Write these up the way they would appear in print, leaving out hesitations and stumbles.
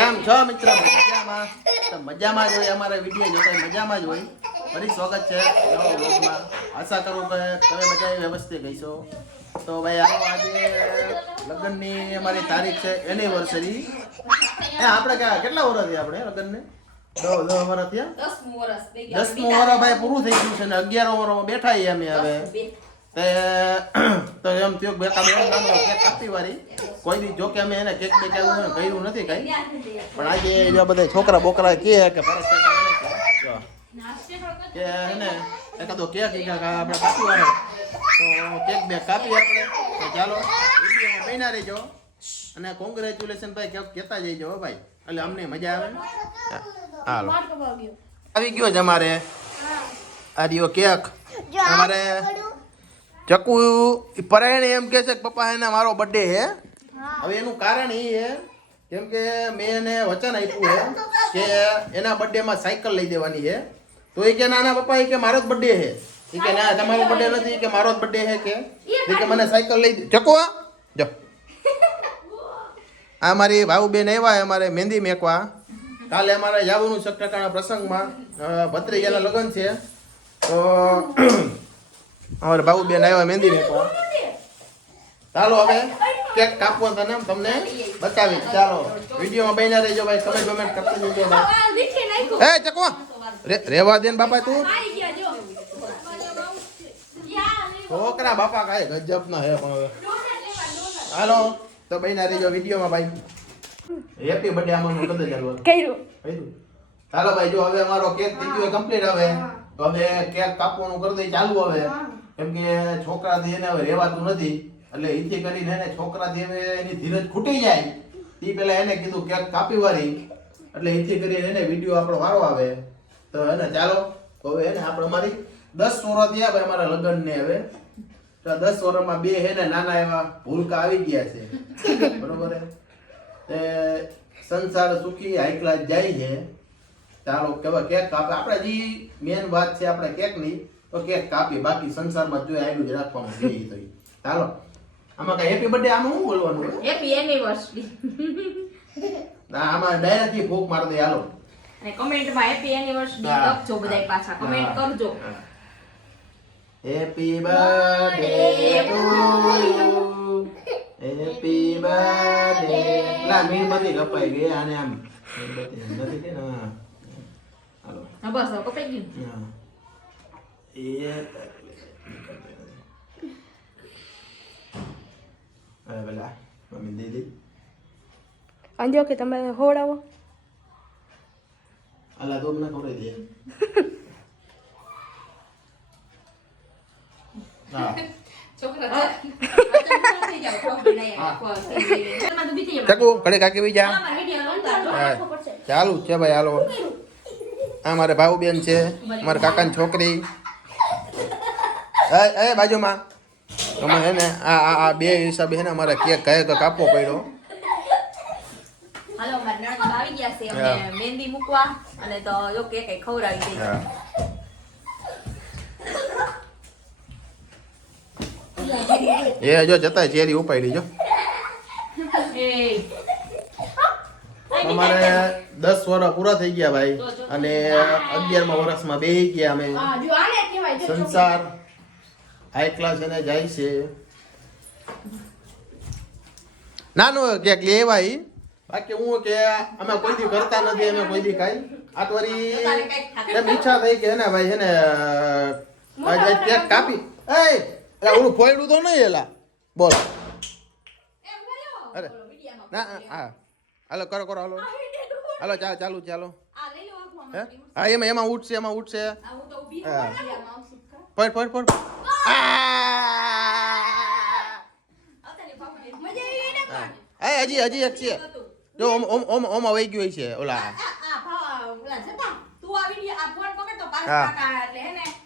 કેમ છો મિત્ર? મજામાં? તો મજામાં જ હોય, અમારા વિડીયો જોતા મજામાં જ હોય. ફરી સ્વાગત છે નવા વ્લોગમાં. આશા કરું કે તમે બધા વ્યવસ્થિત ગઈશો. તો ભાઈ આવો આજે લગ્નની અમારી તારીખ છે એનિવર્સરી. આપણે કેટલા વર્ષ થયા આપણે લગ્નને? 10 વર્ષ થયા. 10મું વર્ષ ભાઈ પૂરું થઈ ગયું છે ને 11 વર્ષમાં બેઠા અમે હવે. તો એમ થયો બે કેક કાપી વાળી કોઈ દી જો કે અમે એને કેક બે કર્યું નથી કઈ, પણ આજે જો બધા છોકરા બોકરા કે એને એકાદો કેક આપણે કાપી વાળો તો કેક બે કાપી આપણે. તો ચાલો વિડીયોમાં બન્યા રહેજો અને કોંગ્રેચ્યુલેશન ભાઈ કેક કહેતા જઈજો ભાઈ, એટલે અમને મજા આવે. હાલો આવી ગયો છે અમારે આ રહ્યો કેક. અમારે ચકુ પરાયણે એમ કે છે કે પપ્પા એને મારો બર્થડે છે. હવે એનું કારણ એ છે કેમ કે મેં એને વચન આપ્યું છે કે એના બર્થડેમાં સાયકલ લઈ દેવાની છે. તો એ કે ના પપ્પા એ કે મારો જ બર્થડે છે. એ કે ના તમારો બર્થડે નથી કે મારો જ બર્થડે છે કે મને સાયકલ લઈ દે. ચકુ જો આ મારી ભાઉબેન આવ્યા અમારે મહેંદી મેકવા. કાલે અમારે જવાનું સકટાણા પ્રસંગમાં ભત્રીજાના લગ્ન છે. તો અમારે ભાઉબેન આવ્યા મહેંદી મેકવા. ચાલો હવે કેક કાપવો તમને બતાવી. ચાલો વિડીયોમાં બન્યા રહેજો ભાઈ, કમેન્ટ કરતા જજો ભાઈ. એ ચકવા રેવા દે ને બાપા તું. છોકરા બાપા કાંઈ ગજબ ના હે પણ હવે. હાલો તો બન્યા રહેજો વિડીયોમાં ભાઈ. હેપી બર્થડે આમાં કદે ચાલુ કર્યું. ચાલો ભાઈ જો હવે અમારો કેક થઈ ગયો કમ્પ્લીટ. હવે તો હવે કેક કાપવાનું કરી દઈ ચાલુ. હવે કેમ કે છોકરાથી એને હવે રહેવાતું નથી, એટલે એથી કરીને એને છોકરાથી હવે એની ધીરજ ખૂટી જાય એ પેલા એને કીધું કેક કાપી વાળી, એટલે એથી કરીને એને વિડીયો આપણો વારો આવે. તો એને ચાલો હવે એને આપણે અમારી 10 વર્ષ થયા ભાઈ અમારા લગ્નને. હવે તો 10 વર્ષમાં બે હે ને નાના એવા ભૂલકા આવી ગયા છે, બરોબર હે. સંસાર સુખી હાઈ ક્લાસ જાય છે. ચાલો કેવા કેક કાપે આપણે જે મેન વાત છે આપણે કેકની, તો કેક કાપી બાકી સંસારમાં જોઈ આયલું જ રાખવાનું છે. તો ચાલો આમાં કઈ હેપી બર્થડે આમાં શું બોલવાનું? Happy anniversary. ના આમાં ડાયરેક્ટલી ફૂક માર દે. હાલો અને કમેન્ટમાં હેપી એનિવર્સરી લખજો બધાય પાછા કમેન્ટ કરજો. Happy birthday to you, happy birthday. લા મીણબત્તી કપાઈ ગઈ આને આમ મીણબત્તી નથી કે ના. હાલો હા બસ હવે કપાઈ ગયું. હા એ હવે પેલા મમ્મી દીદી અંજો કે તમે હોડાવો. અલા તો મને ખબર દે. હા છોકરા ચકુ ઘડે કાકી ભાઈ જા. ચાલુ છે ભાઈ. હાલો આ મારે ભાઉબેન છે, મારા કાકાની છોકરી. એ બાજુમાં અમે હે ને આ બે હિસાબે હે ને અમારે કેક કહે તો કાપવો પડ્યો. હાલો મારા નણંદ આવી ગયા છે અમને મહેંદી મૂકવા, અને તો જો કેક ખવડાવી દે. એ જો જતા ચેરી ઉપાડી જો. અમારે 10 વર્ષ પૂરા થઈ ગયા ભાઈ, અને 11મા વર્ષમાં બે ગયા અમે. સંસાર હાઈ ક્લાસ એને જાય છે. નાનું ક્યાંક લેવા ઈ બાકી હું કે અમે કોઈ દી કરતા નથી, અમે કોઈ દી કાઈ. આ તો વળી એમ ઈચ્છા થઈ કે હે ને ભાઈ હે ને કેક કાપી. એ ઓલું ફોયડું તો નહીં એલા બોલ. અરે ના હા હાલો કરો હાલો હાલો ચાલુ ચાલો. હા એમાં ઉઠશે પડ હજી એક છે જો ઓમ વહી ગયું છે ઓલા.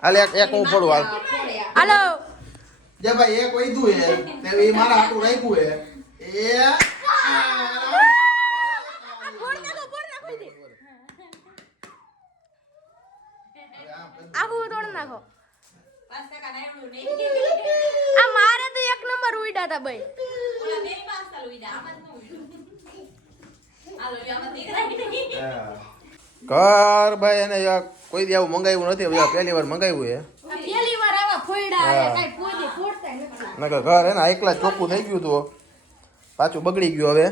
હાલ એક હું ફોડું હાલ. હાલો જે ભાઈ એક વૈધું હે તે ઈ મારા હાટું રાખ્યું હે. એ આખું તોડ નાખો. આ મારે તો 1 નંબર ઉડ્યા હતા ભાઈ. હાલો આમાં દીકરા ઘર ભાઈ એને કોઈ દી આવું મંગાવ્યું નથી હવે પહેલી વાર મંગાવ્યું છે પેલી વાર આવા ફોયડા આયા કાઈ પોદી ફોડતા નથી નકર ઘર એને એકલા ચોખ્ખું થઈ ગયું હતું પાછું બગડી ગયું હવે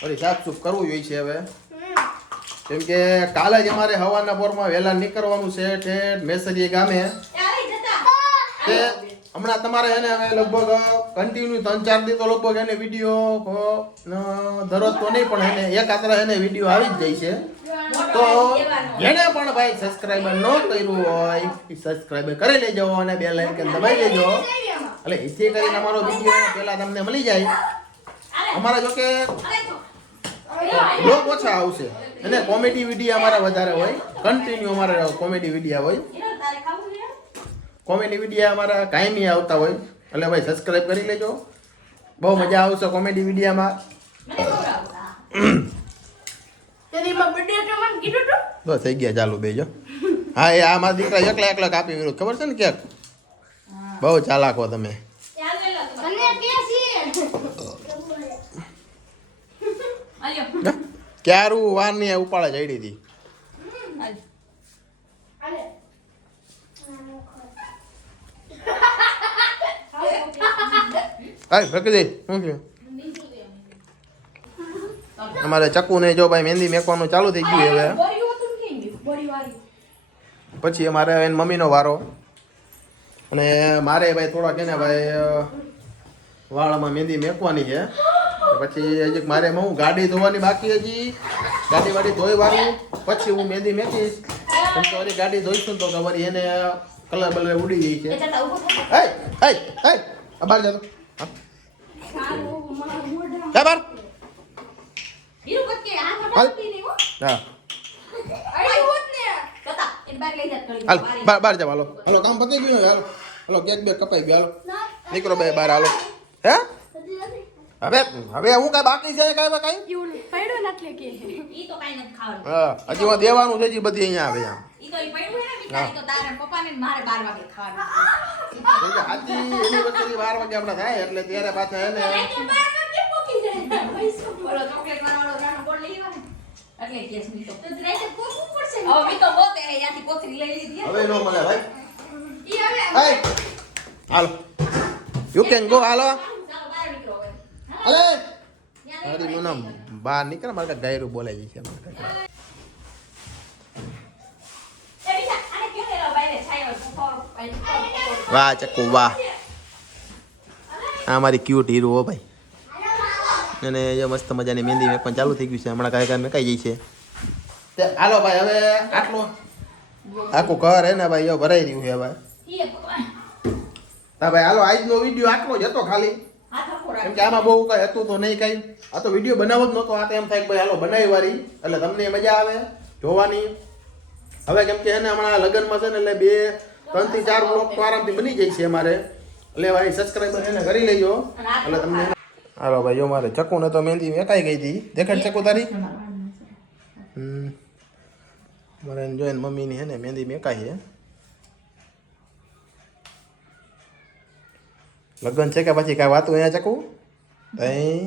વળી સાફસૂફ કરવું જોઈએ છે હવે કેમ કે કાલે જ અમારે હવાના પોરમાં વહેલા નીકળવાનું છે ઠેઠ મેસરીએ ગામે તે હમણાં તમારે એને હવે લગભગ કન્ટિન્યુ 3-4 દી તો લગભગ એને વિડીયો દરરોજ તો નહીં પણ એને એકાત્ર એને વિડીયો આવી જ જાય છે તો જેને પણ ભાઈ સબસ્ક્રાઇબર ન કર્યું હોય સબસ્ક્રાઇબર કરી લેજો અને બે લાઈકન દબાઈ લેજો એટલે એથી કરીને અમારો વિડીયો પહેલા તમને મળી જાય અમારા જો કે બ્લોગ ઓછા આવશે અને કોમેડી વિડીયો અમારા વધારે હોય કન્ટિન્યુ અમારા કોમેડી વિડીયો હોય કોમેડી વિડીયો અમારા કાયમી આવતા હોય એટલે ભાઈ સબસ્ક્રાઇબ કરી લેજો બહુ મજા આવશે કોમેડી વિડીયોમાં તો થઈ ગયા ચાલુ બેજો હા એ આ મારા દીકરા એકલા કાપી વિરુદ્ધ ખબર છે ને ક્યાંક બહુ ચાલાકો તમે ક્યારું વાર ની ઉપાડે ચડી હતી કાઈ ફેંકી દે શું થયું અમારે ચક્કુ ને જો ભાઈ મહેંદી મેકવાનું ચાલુ થઈ ગયું હવે પછી અમારે એની મમ્મીનો વારો અને મારે ભાઈ થોડાક એને ભાઈ વાળામાં મહેંદી મેકવાની છે પછી હજી મારે હું ગાડી ધોવાની બાકી હજી ગાડી વાડી ધોઈ વાળું પછી હું મહેંદી મેકીશ કેમ કે વળી ગાડી ધોઈશું તો વળી એને કલર બલર ઉડી જાય છે બહાર જતો બહાર હા હાલ બહાર જાવ હાલો હાલો કામ પતી ગયું હાલો હાલો કેક બે કપાઈ ગયો હાલો નીકળો બે બહાર હાલો હે હવે હું કઈ બાકી છે કઈ પડ્યો નથી કે ઈ તો કાઈ નથી ખાવાનું હા હજી દેવાનું છે જી બધી અહીંયા આવે ઈ તો ઈ પડ્યું હે ને બિચારી તો તારે પપ્પાને ને મારે 12 વાગે ખાવાનું આજની એનિવર્સરી 12 વાગે આપણે થાય એટલે ત્યારે પાછા એને બોલો ચોકલેટ વાળો રાનો બોર્ડ લઈ આવ્યો એટલે કેસ ની તો રાતે કોકું પડશે હવે મી તો બોતે યાથી કોથરી લઈ લીધી હવે નો મળે ભાઈ ઈ હવે હાલો યુ કેન ગો હાલો ચાલો બહાર નીકળો હવે અલે અરે મુના બહાર નીકળ મારે ગાયરું બોલાઈ છે એ બીજા આને ક્યું લેલો બાઈને છાયો ફોર વાહ ચક્કુ વાહ આ મારી ક્યુટ હીરો હો ભાઈ અને એ મસ્ત મજાની મહેંદી મેકવાનું ચાલુ થઈ ગયું છે હમણાં કાંઈ મેકાઈ જાય છે તે હાલો ભાઈ હવે આટલો આખું ઘર હે ને ભાઈ એ ભરાઈ રહ્યું છે ભાઈ હા ભાઈ હાલો આજનો વિડીયો આટલો જ હતો ખાલી કેમ કે આમાં બહુ કઈ હતું તો નહીં કઈ આ તો વિડીયો બનાવવો જ નહોતો આ તો એમ થાય કે ભાઈ હાલો બનાવી વાળી એટલે તમને મજા આવે જોવાની હવે કેમ કે એને હમણાં લગ્નમાં છે ને એટલે 2-3 થી 4 બ્લોક તો આરામથી બની જાય છે અમારે એટલે ભાઈ સબસ્ક્રાઈબર એને કરી લેજો એટલે તમને હાલો ભાઈ જો મારે ચક્કુ ને તો મહેંદી મેકાઈ ગઈ હતી દેખાડ ચક્કુ તારી મારે જોઈને મમ્મીની હે ને મહેંદી મેકાઈ છે લગ્ન છે કે પછી કાંઈ વાતું અહીંયા ચકું તઈ